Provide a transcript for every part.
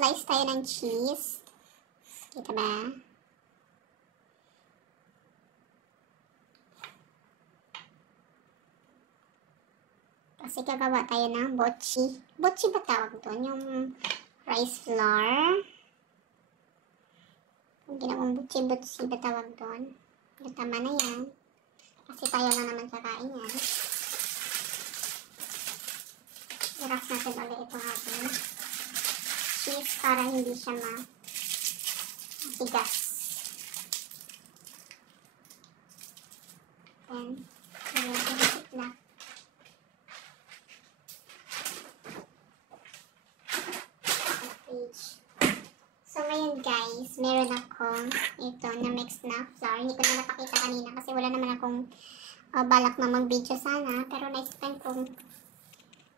Mag-slice tayo ng cheese. Kita ba? Kasi gagawa tayo ng bochi. Bochi ba tawag doon? Yung rice flour. Kung ginawang bochi ba tawag doon? Tama na yan. Kasi tayo lang naman kakain yan. I-wrap natin ulit itong ating cheese para hindi siya matigas. Then, lagyan natin yung ziplock. So, ngayon guys, meron akong ito na mix na flour. Hindi ko na napakita kanina kasi wala naman akong balak na mag-video sana. Pero na-spend kong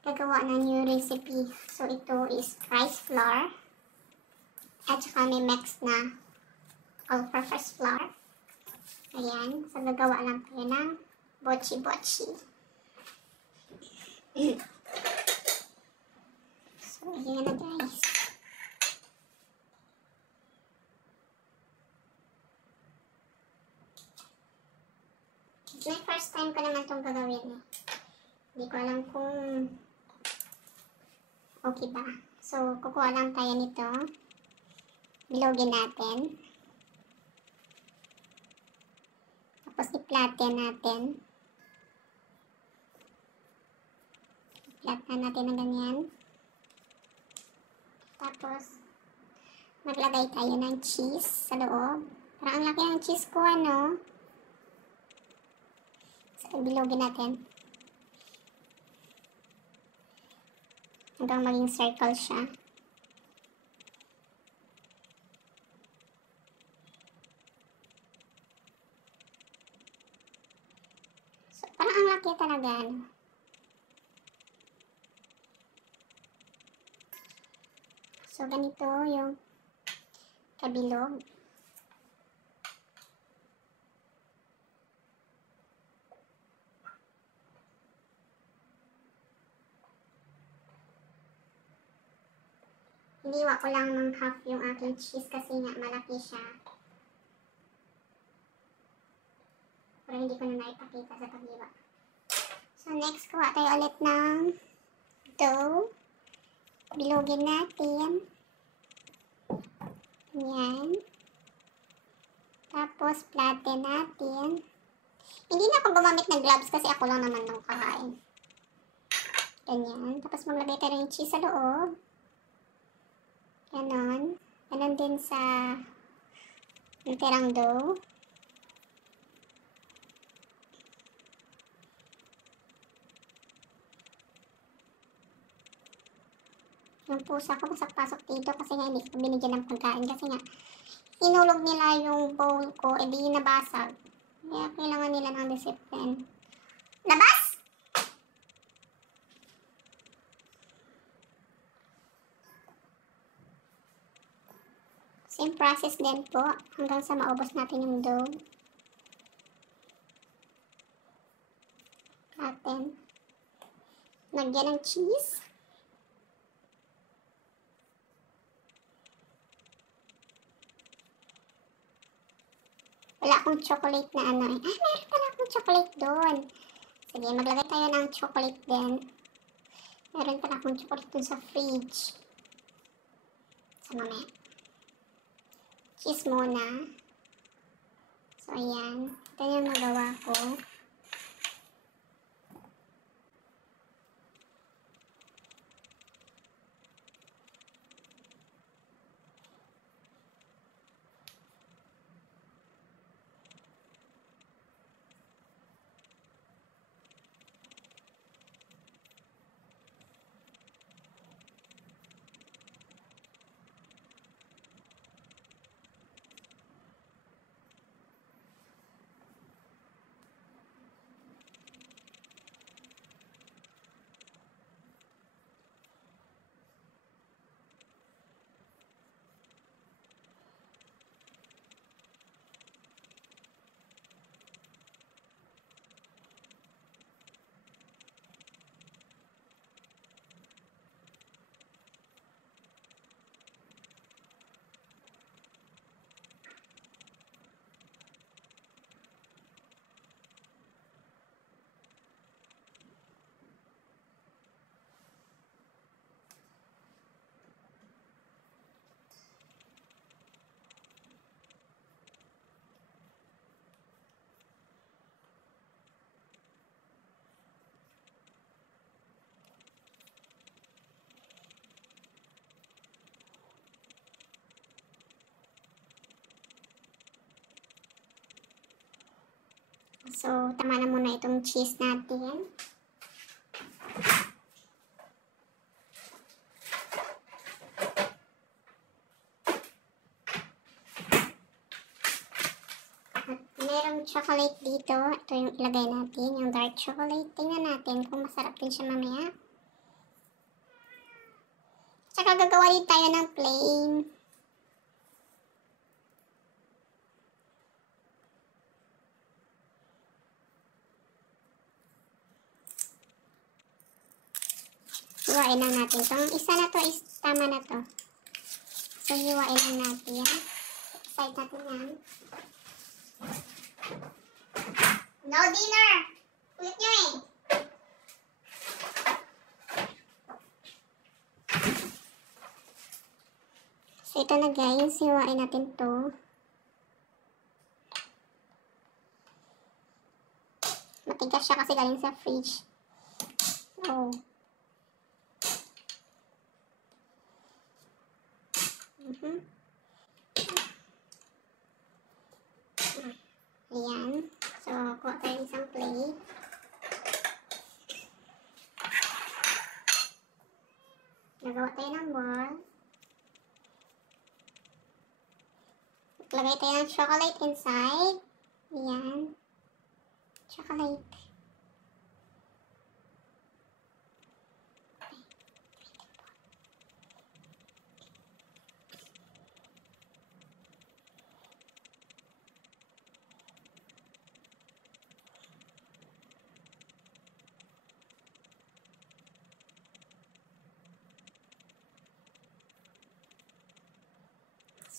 gagawa ng new recipe. So, ito is rice flour. At saka may mix na all-purpose flour. Ayan. So, gagawa lang tayo ng bochi-bochi. So, ayan na guys. May first time ko naman itong gagawin eh. Hindi ko alam kung okay ba. So, kukuha lang tayo nito. Bilogin natin. Tapos, i-flatten natin. I-flatten natin na ganyan. Tapos, maglagay tayo ng cheese sa loob. Parang ang laki ng cheese ko, ano? So, bilogin natin. Hanggang maging circle siya. So, parang ang laki talaga, ano? So, ganito yung kabilog. Iniwa ko lang ng half yung aking cheese kasi nga malaki siya. Pero hindi ko na naipakita sa paghiwa. So next, kuha tayo ulit ng dough. Bilogin natin. Yan. Tapos flatten natin. Hindi na ako gumamit ng gloves kasi ako lang naman nung kakain. Ganyan. Tapos maglagay tayo ng cheese sa loob. Ganon. Ganon din sa natirang dough. Yung pusa ko pasok-pasok dito kasi nga hindi ko binigyan ng pagkain kasi nga inulog nila yung bowl ko, edi nabasag. Kaya kailangan nila ng discipline. Labas! Same process din po hanggang sa maubos natin yung dough. Natin. Lagyan ng cheese. Wala akong chocolate na ano eh. Ay, meron pala akong chocolate doon. Sige, maglagay tayo ng chocolate din. Meron pala akong chocolate doon sa fridge. Sa mamaya. Cheese muna. So, ayan. Ito yung magawa ko. So, tama na muna itong cheese natin. Merong chocolate dito. Ito yung ilagay natin, yung dark chocolate. Tingnan natin kung masarap din siya mamaya. Tsaka gagawa din tayo ng plain. Hiwain lang natin. Itong isa na to is tama na to. So, hiwain lang natin yan. Side natin yan. No dinner! Kulit nyo eh! So, ito na guys. Hiwain natin to. Matigas siya kasi galing sa fridge. Oh. Ayan. So, kuha tayo isang plate. Nagawa tayo ng ball. Lagay tayo ng chocolate inside. Ayan. Chocolate.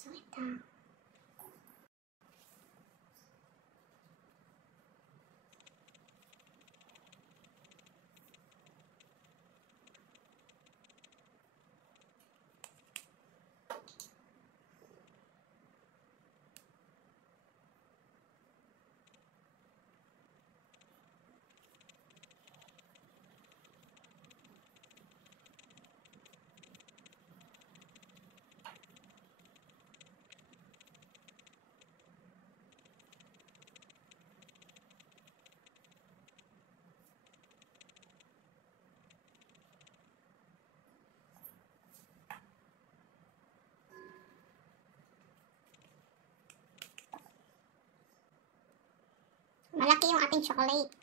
So, ito. Malaki yung ating chocolate.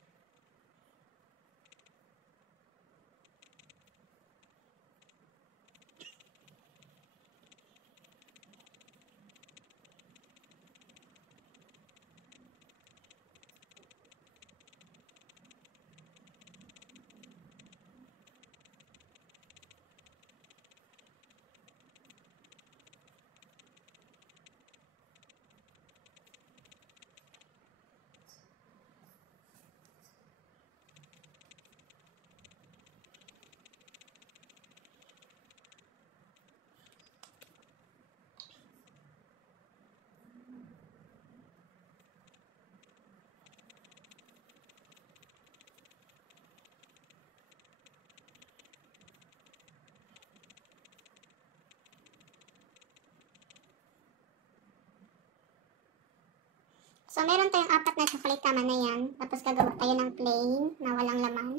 So, meron tayong 4 na chocolate, tama na yan. Tapos, gagawa tayo ng plain na walang laman.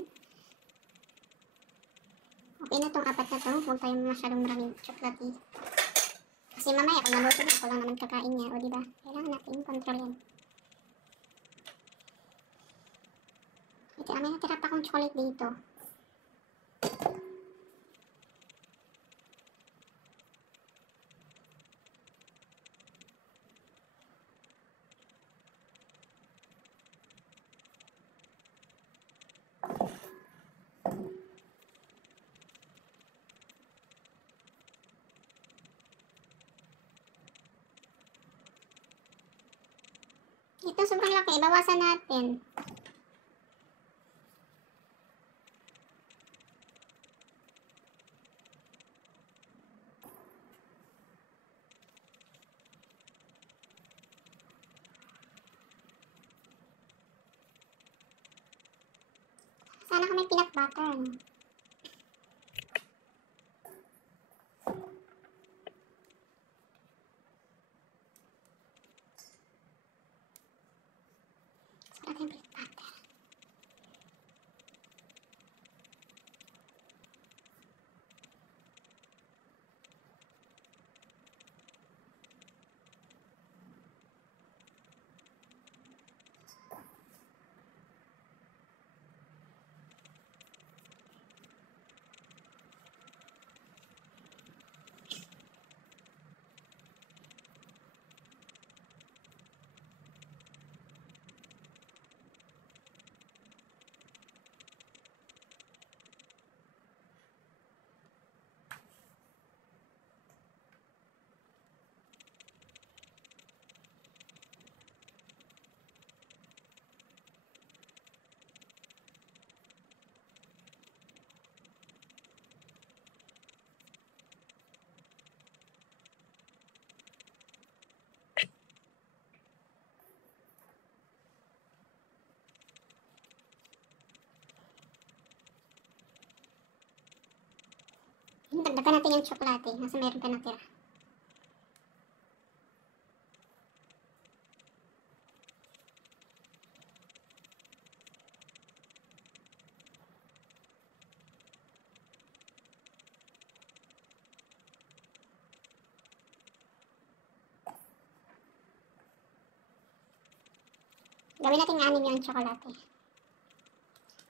Okay na tong 4 na to. Huwag tayong masyadong maraming chocolate. Kasi mamaya, kung naluto na, ako lang naman kakain niya. O, diba? Kailangan natin control yan. Ito, may natira pa akong chocolate dito. Ito sobrang laki. Bawasan natin. Sana kami peanut butter. Sarap yung Dagdagan natin yung tsokolate kasi meron pa natira. Gawin natin 6 yung tsokolate.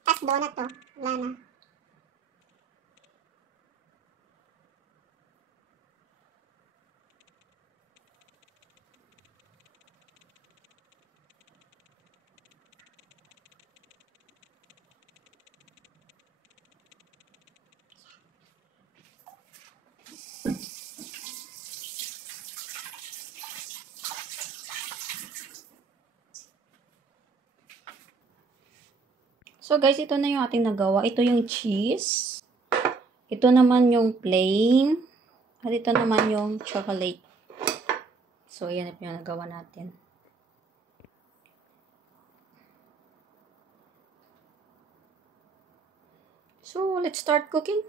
Tapos donut to. Wala na. So guys, ito na yung ating nagawa. Ito yung cheese. Ito naman yung plain. At ito naman yung chocolate. So, yan yung nagawa natin. So, let's start cooking.